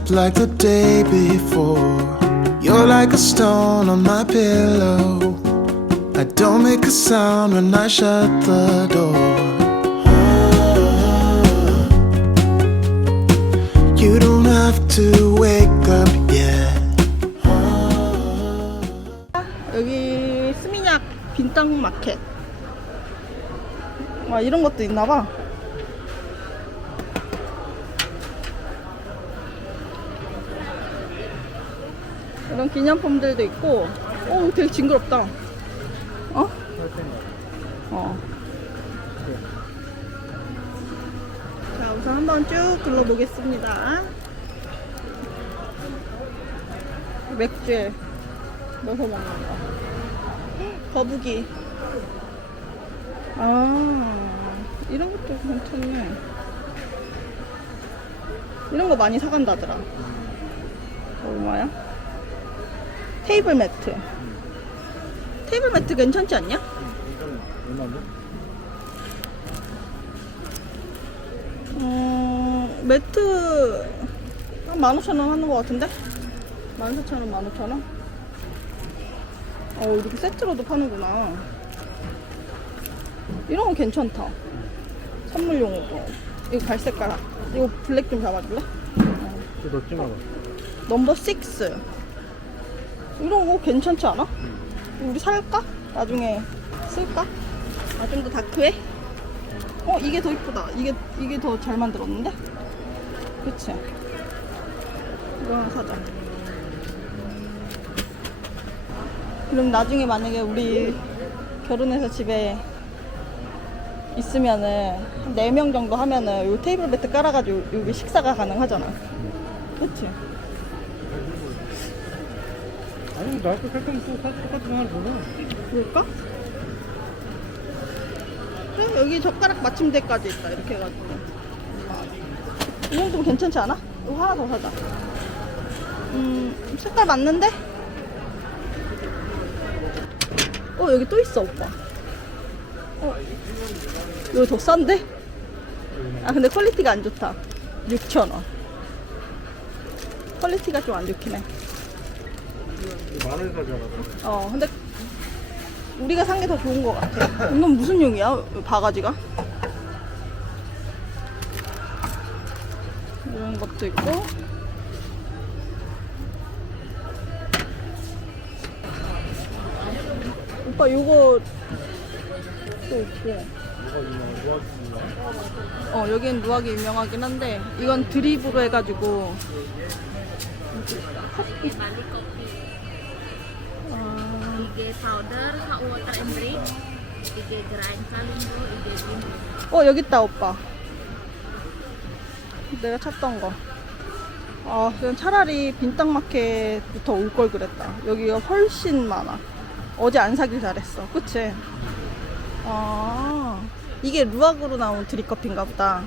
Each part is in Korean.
up like the day before. You're like a stone on my pillow. I don't make a sound when I shut the door. You don't have to wake up yet. 여기 스미냑 빈땅 마켓. 와 이런 것도 있나 봐. 이런 기념품들도 있고. 오 되게 징그럽다. 어? 어. 자 우선 한번 쭉 둘러보겠습니다. 맥주에 넣어서 먹는 거. 거북이. 아, 이런 것도 괜찮네. 이런 거 많이 사간다더라. 얼마야? 테이블 매트. 테이블 매트 괜찮지 않냐? 어, 매트 한 15,000원 하는 것 같은데? 14,000원, 15,000원? 어, 이렇게 세트로도 파는구나. 이런 거 괜찮다. 선물용으로. 이거 갈색깔. 이거 블랙 좀 잡아줄래? 너 찍어봐. 넘버 6. 이런 거 괜찮지 않아? 우리 살까? 나중에 쓸까? 아, 좀 더 다크해? 어, 이게 더 이쁘다. 이게, 이게 더 잘 만들었는데? 그치? 이거 하나 사자. 그럼 나중에 만약에 우리 결혼해서 집에 있으면은 한 4명 정도 하면은 요 테이블 매트 깔아가지고 여기 식사가 가능하잖아. 그치? 아니 나도 살짝 또 사- 똑같은 거 하나 보고. 그럴까? 여기 젓가락 받침대까지 있다 이렇게 해가지고 이 정도면 괜찮지 않아? 이거 하나 더 사자 음 색깔 맞는데? 어 여기 또 있어 오빠 어 여기 더 싼데? 아 근데 퀄리티가 안 좋다 6,000원 퀄리티가 좀 안 좋긴 해 만원 사잖아. 어, 근데 우리가 산 게 더 좋은 것 같아. 이건 무슨 용이야? 이 바가지가? 이런 것도 있고. 오빠 요거 또 있고. 어, 여기는 누하기 유명하긴 한데 이건 드립으로 해가지고 커피. Powder, hot water and drink, IG grind kalunggo, IG bumbu. 어 여기 있다 오빠 내가 찾던 거 아, 그냥 차라리 빈땅마켓부터 올 걸 그랬다. 여기가 훨씬 많아. 어제 안 사길 잘했어. 그치? 아, 이게 루악으로 나온 드립커피인가 보다.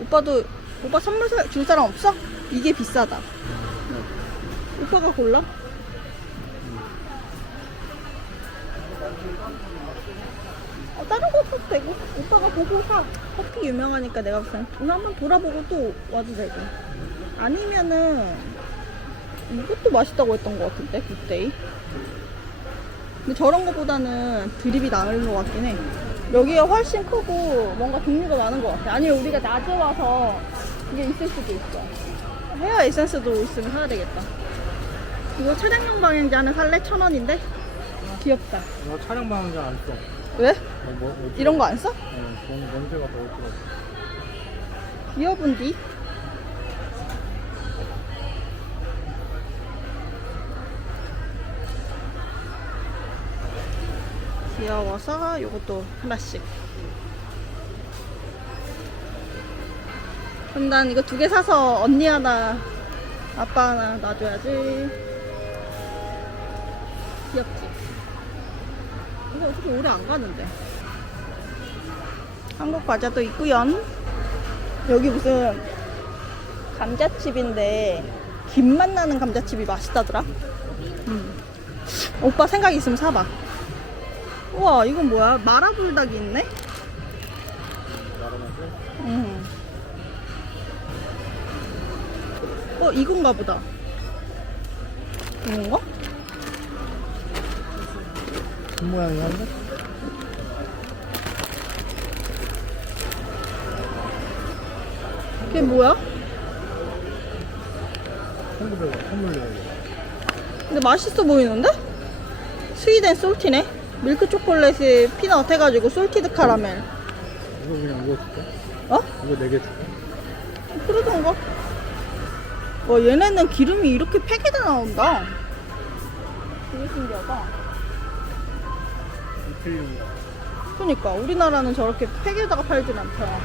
오빠도, 오빠 선물 사- 줄 사람 없어? 이게 비싸다. 오빠가 골라? 어, 다른 거 사도 되고. 오빠가 보고 사. 커피 유명하니까 내가 볼땐 오늘 한번 돌아보고 또 와도 되고. 아니면은 이것도 맛있다고 했던 것 같은데 굿데이? 근데 저런 거보다는 드립이 나은 것 같긴 해. 여기가 훨씬 크고 뭔가 종류가 많은 것 같아. 아니면 우리가 낮에 와서 이게 있을 수도 있어. 헤어 에센스도 있으면 사야 되겠다 이거 차량용 방향제 하나 살래? 천 원인데 귀엽다 나 촬영 방향제 안 써. 왜? 어, 뭐, 뭐 이런 거 안 써? 어, 돈 냄새가 더 들어. 귀여운디? 귀여워서 이것도 하나씩. 그럼 난 이거 두 개 사서 언니 하나, 아빠 하나 놔줘야지. 귀엽지? 이거 어떻게 오래 안 가는데? 한국 과자도 있구요. 여기 무슨 감자칩인데 김맛 나는 감자칩이 맛있다더라. 음. 오빠 생각 있으면 사봐. 우와 이건 뭐야? 마라불닭이 있네? 응. 어, 이건가 보다. 이건가? 그 모양이 한데? 그게 뭐야? 1900원 선물용. 근데 맛있어 보이는데? 앤 솔티네? 밀크 초콜릿에 피넛 해가지고 솔티드 카라멜. 이거 그냥 이거 줄까? 어? 이거 4개 줄까? 그러던가? 와, 얘네는 기름이 이렇게 팩에다 나온다. 되게 신기하다. 이틀용이야. 그니까 우리나라는 저렇게 팩에다가 팔진 않잖아.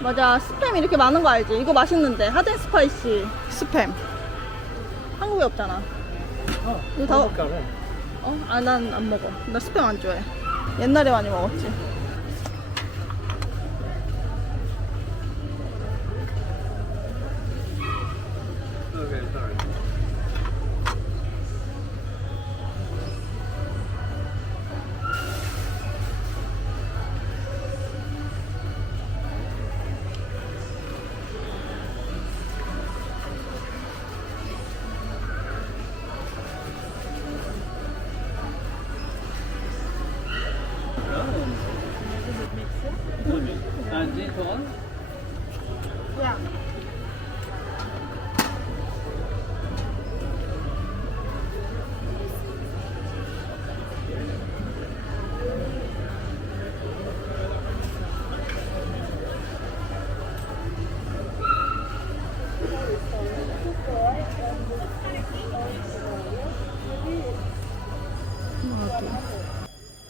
맞아 스팸 이렇게 많은 거 알지? 이거 맛있는데 하덴 스파이시 스팸. 한국에 없잖아. 어, 이거 다- 가고. 어? 아 난 안 먹어. 나 스팸 안 좋아해. 옛날에 많이 먹었지.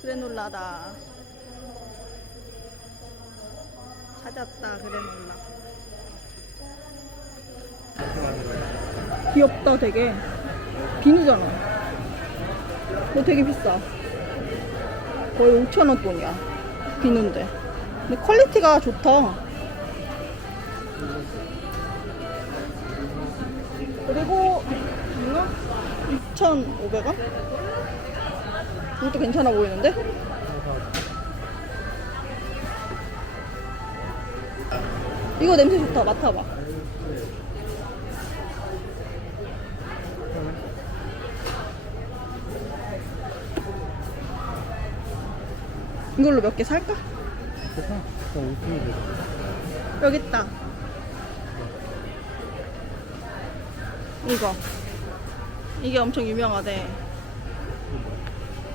그래놀라다. 찾았다 그래놀라. 귀엽다 되게. 비누잖아. 너 되게 비싸. 거의 5천원 돈이야. 비누인데. 근데 퀄리티가 좋다. 그리고 이거 2,500원? 이것도 괜찮아 보이는데? 이거 냄새 좋다. 맡아봐. 이걸로 몇 개 살까? 여기 있다. 이거. 이게 엄청 유명하대.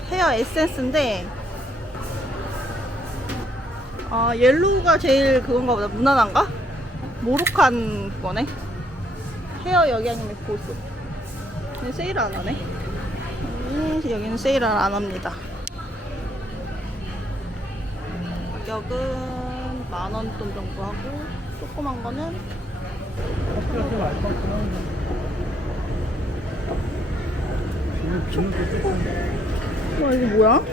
헤어 에센스인데, 아, 옐로우가 제일 그건가 보다. 무난한가? 모로칸 거네. 헤어 영양미 보습. 근데 세일 안 하네. 음, 여기는 세일을 안 합니다. 가격은 만원 돈 정도 하고, 조그만 거는 커피 와 이거 뭐야?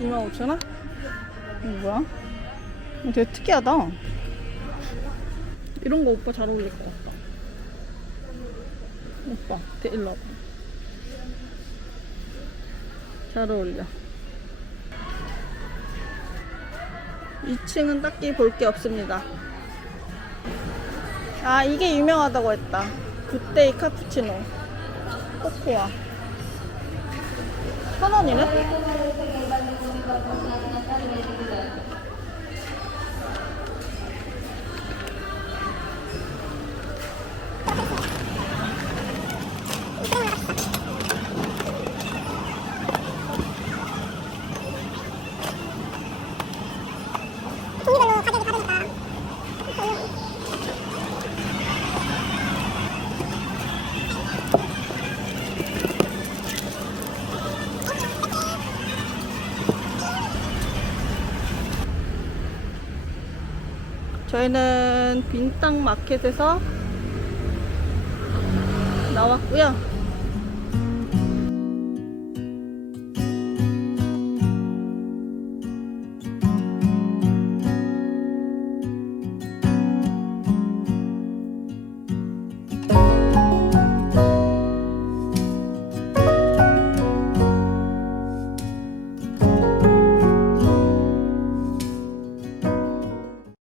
얼마 없어? 25,000원? 이거 뭐야? 되게 특이하다. 이런 거 오빠 잘 어울릴 것 같다. 오빠, 와봐. 잘 어울려. 2층은 딱히 볼 게 없습니다. 아, 이게 유명하다고 했다. 굿데이 카푸치노. 코코아. 천 원이네? 저희는 빈땅 마켓에서 나왔고요.